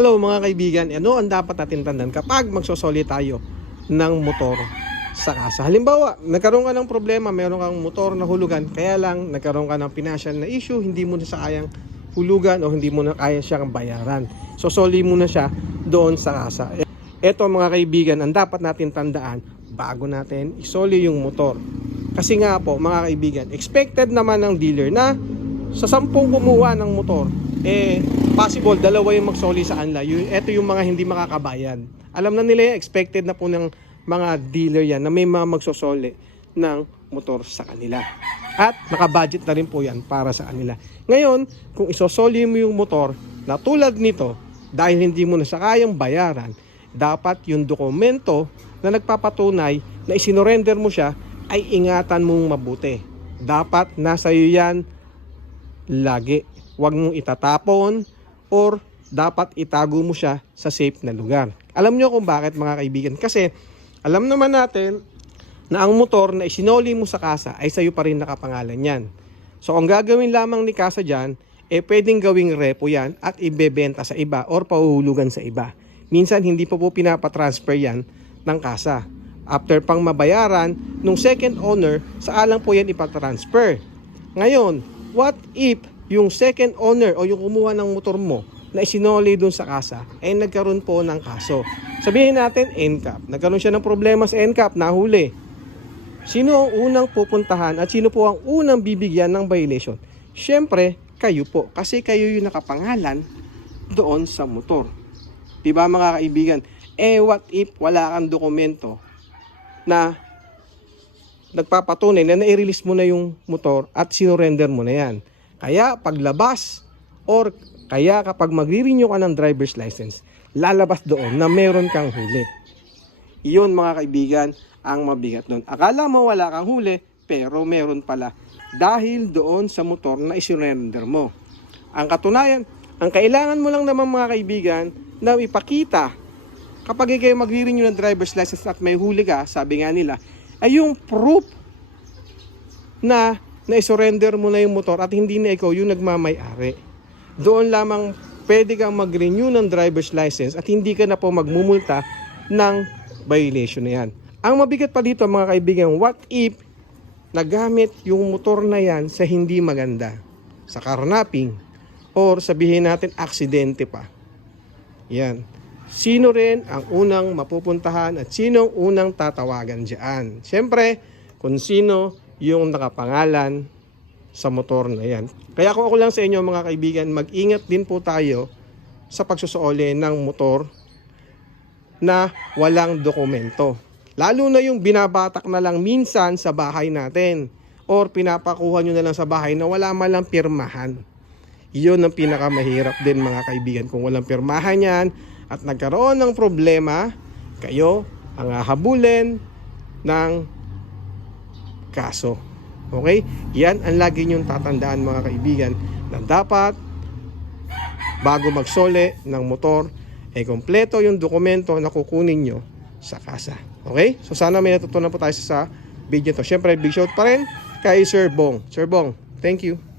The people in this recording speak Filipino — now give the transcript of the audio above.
Hello mga kaibigan, ano ang dapat natin tandaan kapag magsosoli tayo ng motor sa kasa? Halimbawa, nagkaroon ka ng problema, meron kang motor na hulugan, kaya lang nagkaroon ka ng financial na issue, hindi mo na sa kayang hulugan o hindi mo na kaya siyang bayaran. So soli mo na siya doon sa kasa. Ito mga kaibigan, ang dapat natin tandaan bago natin isoli yung motor. Kasi nga po mga kaibigan, expected naman ng dealer na sa sampung kumuha ng motor, eh possible dalawa yung magsoli sa kanila. Ito yung mga hindi makakabayan. Alam na nila expected na po ng mga dealer yan na may mga magsosoli ng motor sa kanila. At nakabudget na rin po yan para sa kanila. Ngayon, kung isosoli mo yung motor na tulad nito, dahil hindi mo na sa kayang bayaran, dapat yung dokumento na nagpapatunay na isinorender mo siya ay ingatan mong mabuti. Dapat nasa iyo yan lagi. Huwag mong itatapon or dapat itago mo siya sa safe na lugar. Alam nyo kung bakit mga kaibigan? Kasi alam naman natin na ang motor na isinoli mo sa kasa ay sa'yo pa rin nakapangalan yan. So ang gagawin lamang ni kasa dyan, eh pwedeng gawing repo yan at ibebenta sa iba or pauhulugan sa iba. Minsan hindi pa po pinapatransfer yan ng kasa. After pang mabayaran, nung second owner, sa alang po yan ipatransfer. Ngayon, what if yung second owner o yung kumuha ng motor mo na isinoli dun sa kasa ay nagkaroon po ng kaso. Sabihin natin NCAP. Nagkaroon siya ng problema sa NCAP, nahuli. Sino ang unang pupuntahan at sino po ang unang bibigyan ng violation? Siyempre, kayo po. Kasi kayo yung nakapangalan doon sa motor. Diba mga kaibigan? Eh what if wala kang dokumento na nagpapatunay na nai-release mo na yung motor at sinurrender mo na yan. Kaya paglabas or kaya kapag magre-renew ka ng driver's license, lalabas doon na meron kang huli. Iyon mga kaibigan ang mabigat doon. Akala mo wala kang huli, pero meron pala. Dahil doon sa motor na isurrender mo. Ang katunayan, ang kailangan mo lang naman mga kaibigan na ipakita kapag kayo magre-renew ng driver's license at may huli ka, sabi nga nila, ay yung proof na na-surrender mo na yung motor at hindi na ikaw yung nagmamay-ari. Doon lamang pwede kang mag-renew ng driver's license at hindi ka na po magmumulta ng violation na yan. Ang mabigat pa dito mga kaibigan, what if nagamit yung motor na yan sa hindi maganda? Sa carnapping or sabihin natin aksidente pa. Yan. Sino rin ang unang mapupuntahan at sino ang unang tatawagan dyan? Siyempre, kung sino yung nakapangalan sa motor na yan. Kaya kung ako lang sa inyo mga kaibigan, mag-ingat din po tayo sa pagsusuoli ng motor na walang dokumento. Lalo na yung binabatak na lang minsan sa bahay natin or pinapakuha nyo na lang sa bahay na wala man lang pirmahan. Iyon ang pinakamahirap din mga kaibigan. Kung walang pirmahan yan at nagkaroon ng problema, kayo ang hahabulin ng kaso. Okay? Yan ang lagi nyong tatandaan mga kaibigan na dapat bago magsole ng motor ay kompleto yung dokumento na kukunin nyo sa kasa. Okay? So sana may natutunan po tayo sa video to. Siyempre, big shout pa rin kay Sir Bong. Sir Bong, thank you.